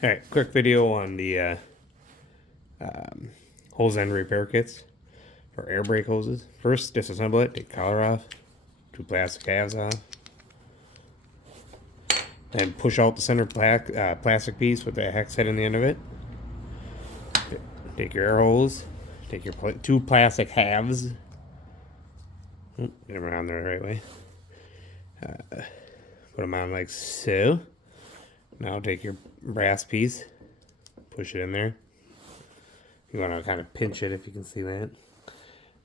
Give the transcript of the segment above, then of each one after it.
Alright, quick video on the hose end repair kits for air brake hoses. First, disassemble it, take the collar off, 2 plastic halves off, then push out the center plastic piece with the hex head in the end of it. Take your air hose, take your 2 plastic halves, get them around there the right way, put them on like so. Now take your brass piece, push it in there. You want to kind of pinch it if you can see that.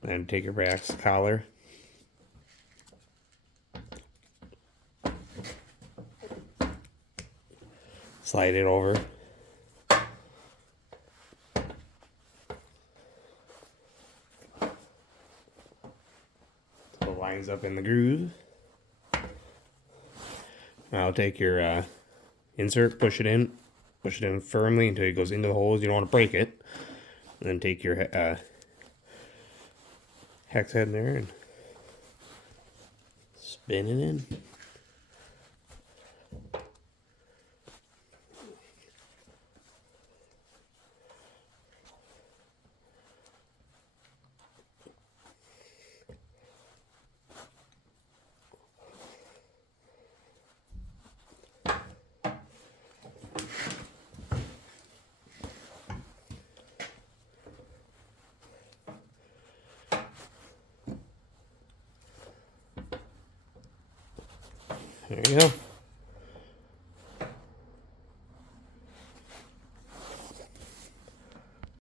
Then take your brass collar. Slide it over. So it lines up in the groove. Now take your insert, push it in firmly until it goes into the holes. You don't want to break it. And then take your hex head in there and spin it in. There you go.